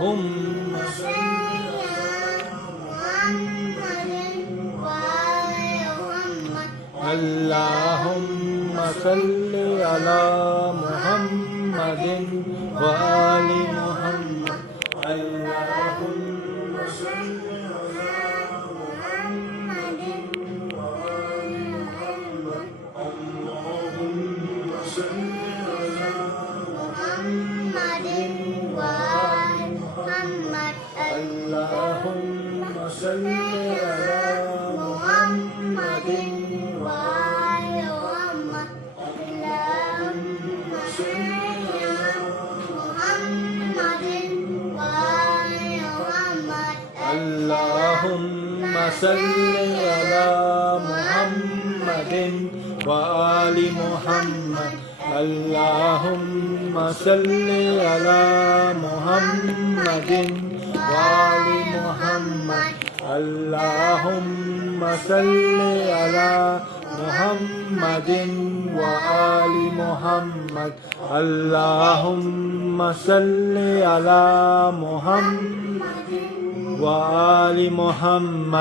اللهم صل على محمد وآل محمد اللهم صل على محمد وآل محمد اللهم صل على محمد وآل محمد اللهم صل على محمد وآل محمد اللهم صل على محمد وآل محمد اللهم صل على محمد وآل محمد اللهم صل على محمد وآل محمد اللهم صل على محمد وآل محمد اللهم صل على محمد وآل محمد